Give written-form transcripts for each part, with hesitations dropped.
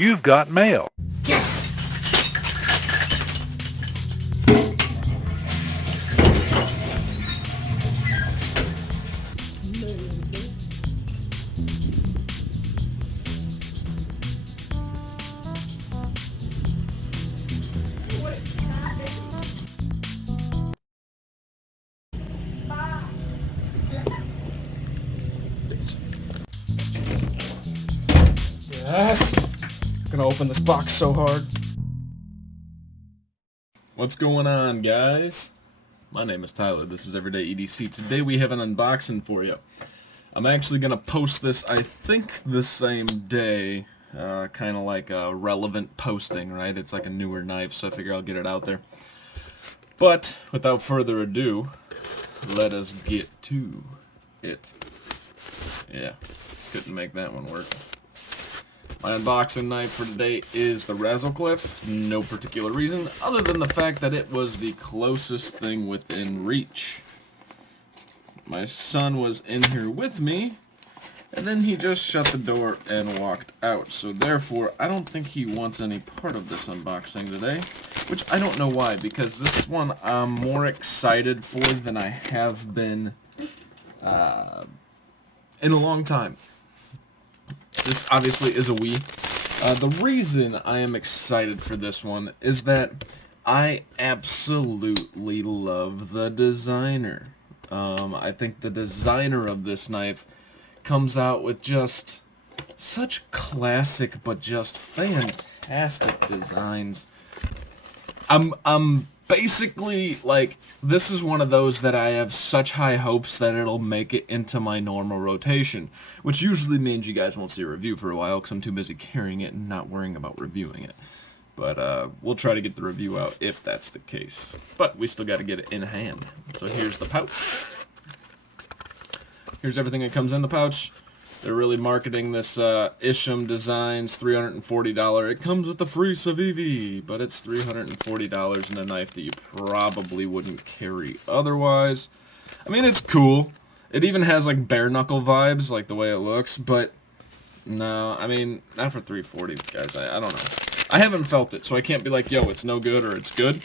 You've got mail. Yes! Yes! I'm gonna open this box so hard. What's going on, guys? My name is Tyler. This is Everyday EDC. Today we have an unboxing for you. I'm actually gonna post this, I think, the same day. Kind of like a relevant posting, right? It's like a newer knife, so I figure I'll get it out there. But without further ado, let us get to it. Yeah, couldn't make that one work. My unboxing knife for today is the Razzlecliffe. No particular reason, other than the fact that it was the closest thing within reach. My son was in here with me, and then he just shut the door and walked out. So therefore, I don't think he wants any part of this unboxing today. Which I don't know why, because this one I'm more excited for than I have been in a long time. This obviously is a Wii. The reason I am excited for this one is that I absolutely love the designer. I think the designer of this knife comes out with just such classic but just fantastic designs. I'm basically, like, this is one of those that I have such high hopes that it'll make it into my normal rotation, which usually means you guys won't see a review for a while because I'm too busy carrying it and not worrying about reviewing it. But we'll try to get the review out if that's the case. But we still got to get it in hand. So here's the pouch. Here's everything that comes in the pouch. They're really marketing this Isham Designs $340. It comes with a free Civivi, but it's $340 in a knife that you probably wouldn't carry otherwise. I mean, it's cool. It even has like bare knuckle vibes, like the way it looks, but no, I mean, not for $340, guys. I don't know. I haven't felt it, so I can't be like, yo, it's no good or it's good.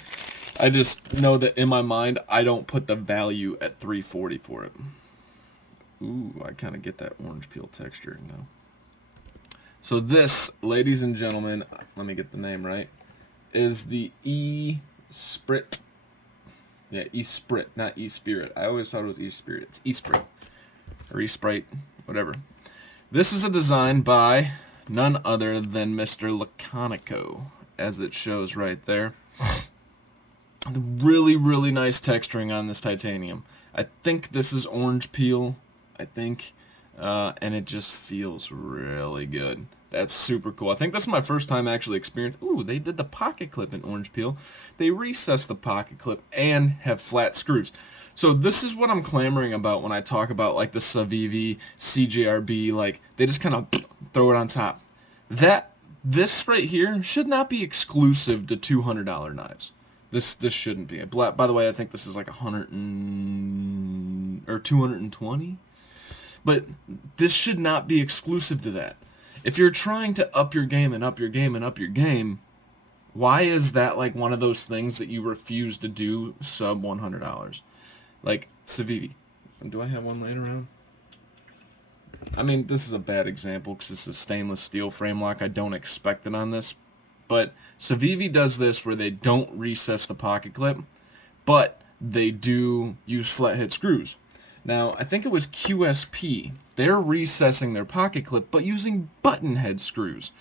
I just know that in my mind, I don't put the value at $340 for it. Ooh, I kind of get that orange peel texture now. So this, ladies and gentlemen, let me get the name right, is the Esprit. Yeah, Esprit, not E-Spirit. I always thought it was E-Spirit. It's Esprit. Or Esprit, whatever. This is a design by none other than Mr. Laconico, as it shows right there. Really, really nice texturing on this titanium. I think this is orange peel. I think, and it just feels really good. That's super cool. I think this is my first time actually experiencing. Ooh, they did the pocket clip in orange peel. They recessed the pocket clip and have flat screws. So this is what I'm clamoring about when I talk about like the Civivi, CJRB. Like they just kind of throw it on top. This right here should not be exclusive to $200 knives. This shouldn't be. By the way, I think this is like 220. But this should not be exclusive to that. If you're trying to up your game and up your game and up your game, why is that like one of those things that you refuse to do sub $100? Like Civivi. Do I have one laying around? I mean, this is a bad example because this is stainless steel frame lock. I don't expect it on this. But Civivi does this where they don't recess the pocket clip, but they do use flathead screws. Now, I think it was QSP. They're recessing their pocket clip, but using button head screws.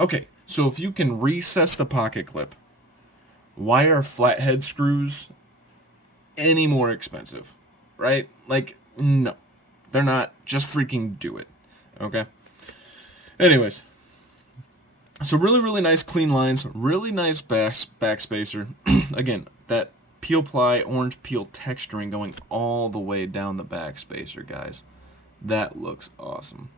Okay, so if you can recess the pocket clip, why are flathead screws any more expensive? Right? Like, no. They're not. Just freaking do it. Okay? Anyways. So really, really nice clean lines. Really nice backspacer. Again, that peel ply, orange peel texturing going all the way down the backspacer, guys. That looks awesome.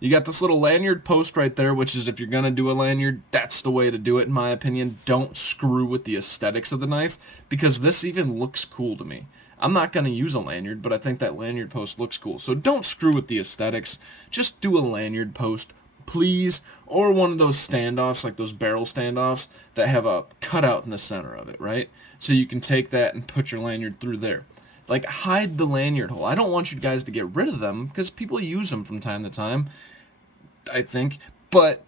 You got this little lanyard post right there, which is if you're going to do a lanyard, that's the way to do it in my opinion. Don't screw with the aesthetics of the knife, because this even looks cool to me. I'm not going to use a lanyard, but I think that lanyard post looks cool. So don't screw with the aesthetics. Just do a lanyard post. please, or one of those standoffs, like those barrel standoffs that have a cutout in the center of it, right? So you can take that and put your lanyard through there. Like, hide the lanyard hole. I don't want you guys to get rid of them, because people use them from time to time, I think, but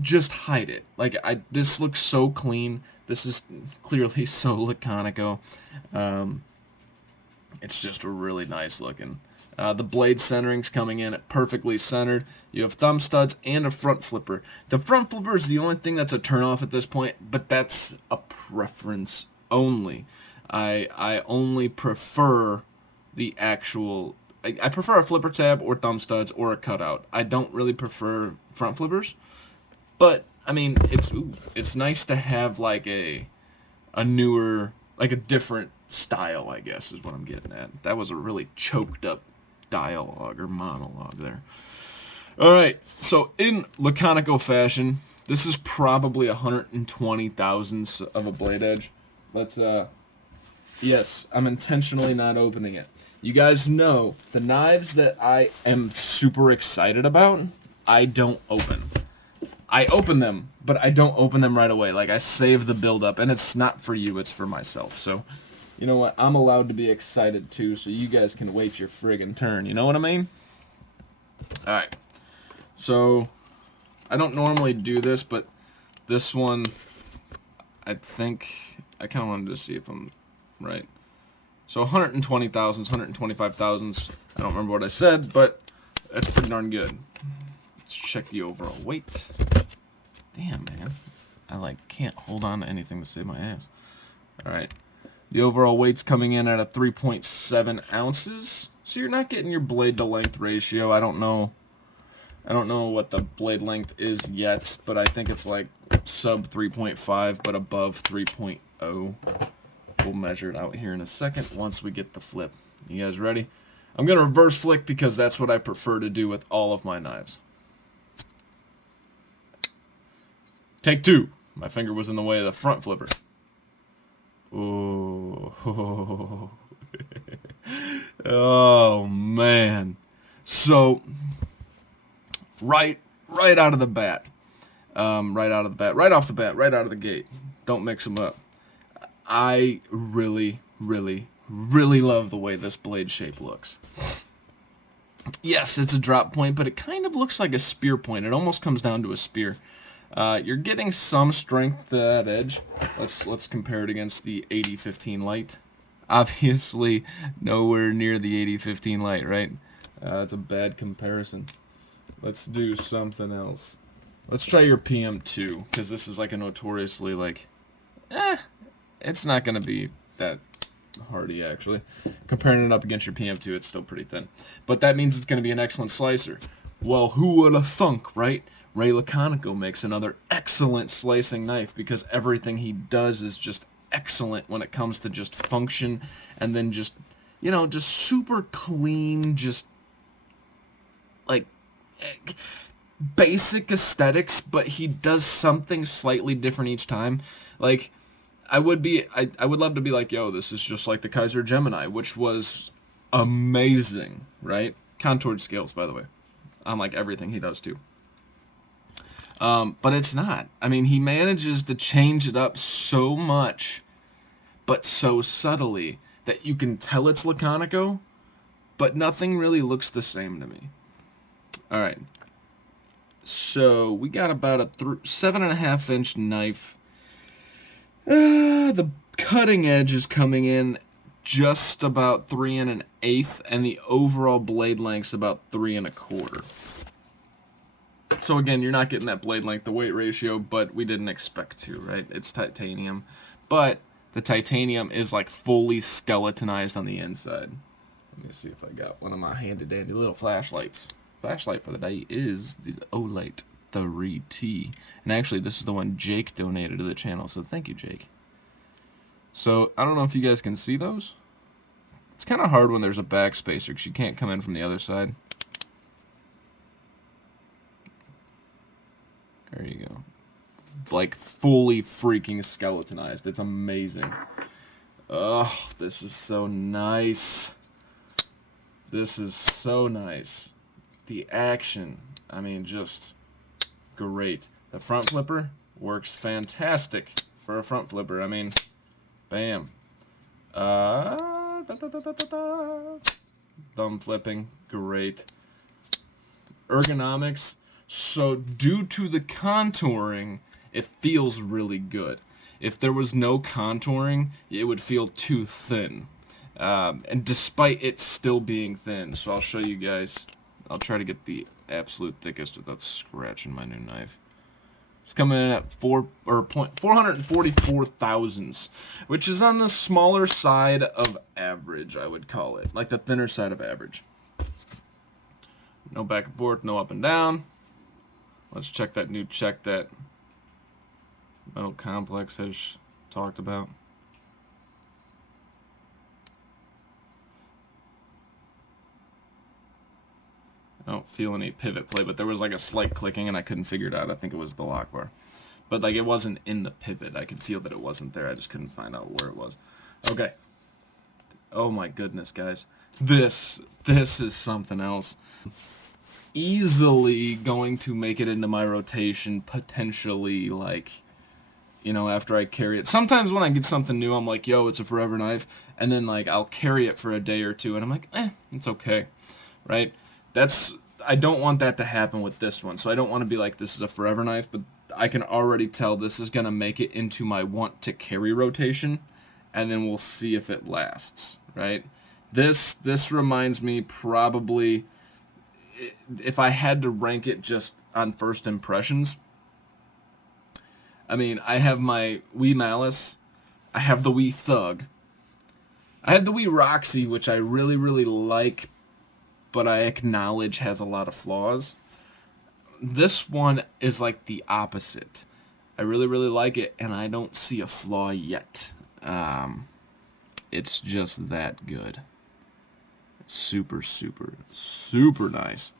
just hide it. Like, this looks so clean. This is clearly so Laconico. It's just really nice looking. The blade centering's coming in at perfectly centered. You have thumb studs and a front flipper. The front flipper is the only thing that's a turnoff at this point, but that's a preference only. I only prefer the actual... I prefer a flipper tab or thumb studs or a cutout. I don't really prefer front flippers, but I mean it's nice to have like a newer, like a different style, I guess is what I'm getting at. That was a really choked up dialogue or monologue there. Alright, so in Laconico fashion, this is probably 120 thousandths of a blade edge. Let's yes, I'm intentionally not opening it. You guys know the knives that I am super excited about, I don't open. I open them, but I don't open them right away. Like, I save the build-up, and it's not for you, it's for myself. So, you know what? I'm allowed to be excited, too, so you guys can wait your friggin' turn. You know what I mean? Alright. So, I don't normally do this, but this one, I think, I kind of wanted to see if I'm right. So, 120 thousandths, 125 thousandths. I don't remember what I said, but that's pretty darn good. Let's check the overall weight. Damn, man. I, can't hold on to anything to save my ass. Alright. The overall weight's coming in at a 3.7 ounces. So you're not getting your blade to length ratio. I don't know what the blade length is yet, but I think it's like sub 3.5, but above 3.0. We'll measure it out here in a second once we get the flip. You guys ready? I'm going to reverse flick because that's what I prefer to do with all of my knives. Take two. My finger was in the way of the front flipper. Ooh. Oh, man. So, right out of the bat. Right off the gate. Don't mix them up. I really, really, really love the way this blade shape looks. Yes, it's a drop point, but it kind of looks like a spear point. It almost comes down to a spear. You're getting some strength to that edge. Let's compare it against the 8015 light. Obviously, nowhere near the 8015 light, right? It's a bad comparison. Let's do something else. Let's try your PM2, because this is like a notoriously it's not going to be that hardy, actually. Comparing it up against your PM2, it's still pretty thin. But that means it's going to be an excellent slicer. Well, who would have thunk, right? Ray Laconico makes another excellent slicing knife because everything he does is just excellent when it comes to just function and then just, you know, just super clean, just like basic aesthetics, but he does something slightly different each time. Like, I would love to be like, yo, this is just like the Kaiser Gemini, which was amazing, right? Contoured scales, by the way. On like everything he does too. But it's not. I mean, he manages to change it up so much, but so subtly, that you can tell it's Laconico, but nothing really looks the same to me. Alright. So, we got about a 7.5 inch knife. The cutting edge is coming in just about 3 1/8, and the overall blade length's about 3 1/4. So again, you're not getting that blade length to weight ratio, but we didn't expect to, right? It's titanium, but the titanium is like fully skeletonized on the inside. Let me see if I got one of my handy dandy little flashlights. Flashlight for the day is the Olight 3T. And actually, this is the one Jake donated to the channel, so thank you, Jake. So, I don't know if you guys can see those. It's kind of hard when there's a backspacer, because you can't come in from the other side. There you go. Like, fully freaking skeletonized. It's amazing. Oh, this is so nice. This is so nice. The action, I mean, just great. The front flipper works fantastic for a front flipper. I mean, bam. Thumb flipping, great. Ergonomics, so due to the contouring, it feels really good. If there was no contouring, it would feel too thin. And despite it still being thin, so I'll show you guys. I'll try to get the absolute thickest without scratching my new knife. It's coming in at 444 thousandths, which is on the smaller side of average, I would call it. Like the thinner side of average. No back and forth, no up and down. Let's check that new check that Metal Complex has talked about. I don't feel any pivot play, but there was like a slight clicking and I couldn't figure it out. I think it was the lock bar. But like it wasn't in the pivot. I could feel that it wasn't there. I just couldn't find out where it was. Okay. Oh my goodness, guys. This is something else. Easily going to make it into my rotation, potentially, like, you know, after I carry it. Sometimes when I get something new, I'm like, yo, it's a forever knife. And then like I'll carry it for a day or two and I'm like, it's okay. Right? I don't want that to happen with this one. So I don't want to be like, this is a forever knife, but I can already tell this is going to make it into my want to carry rotation, and then we'll see if it lasts, right? This reminds me probably, if I had to rank it just on first impressions, I mean, I have my Wee Malice, I have the Wee Thug, I have the Wee Roxy, which I really, really like, but I acknowledge has a lot of flaws. This one is like the opposite. I really, really like it, and I don't see a flaw yet. It's just that good. It's super, super, super nice.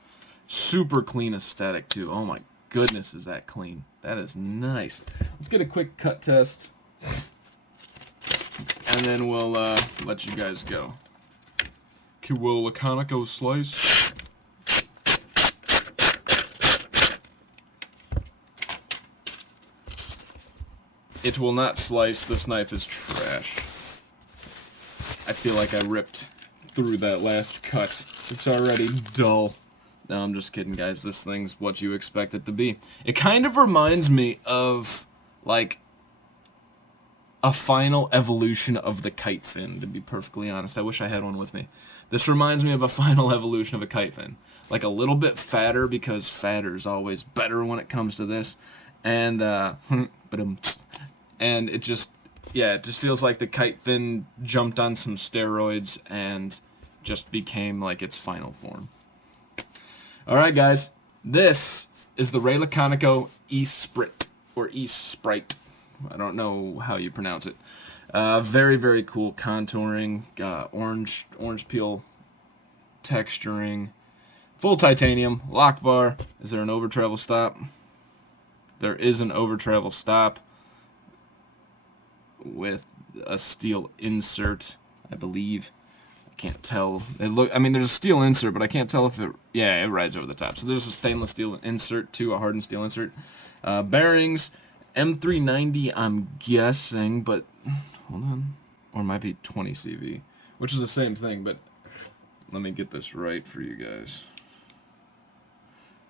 Super clean aesthetic, too. Oh my goodness, is that clean. That is nice. Let's get a quick cut test, and then we'll let you guys go. Okay, will Laconico slice? It will not slice. This knife is trash. I feel like I ripped through that last cut. It's already dull. No, I'm just kidding, guys. This thing's what you expect it to be. It kind of reminds me of, like, a final evolution of the kite fin, to be perfectly honest. I wish I had one with me. This reminds me of a final evolution of a kite fin. Like, a little bit fatter, because fatter is always better when it comes to this. And, and it just, yeah, it just feels like the kite fin jumped on some steroids and just became, like, its final form. Alright, guys. This is the Laconico Esprit, or Esprit. I don't know how you pronounce it. Very, very cool contouring, orange peel texturing, full titanium, lock bar. Is there an over travel stop? There is an over travel stop with a steel insert, I believe. I can't tell. I mean, there's a steel insert, but I can't tell if it. Yeah, it rides over the top. So there's a stainless steel insert too, a hardened steel insert. Bearings. M390, I'm guessing, but hold on, or it might be 20 CV, which is the same thing, but let me get this right for you guys.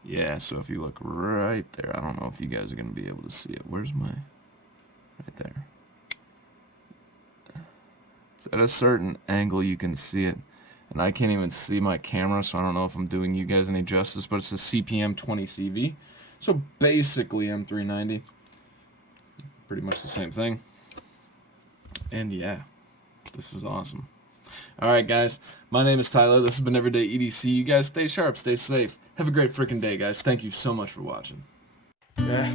Yeah, so if you look right there, I don't know if you guys are going to be able to see it. Where's my, right there. It's at a certain angle you can see it, and I can't even see my camera, so I don't know if I'm doing you guys any justice, but it's a CPM 20 CV, so basically M390. Pretty much the same thing. And yeah, this is awesome. Alright, guys, my name is Tyler. This has been Everyday EDC. You guys stay sharp, stay safe. Have a great freaking day, guys. Thank you so much for watching. Yeah.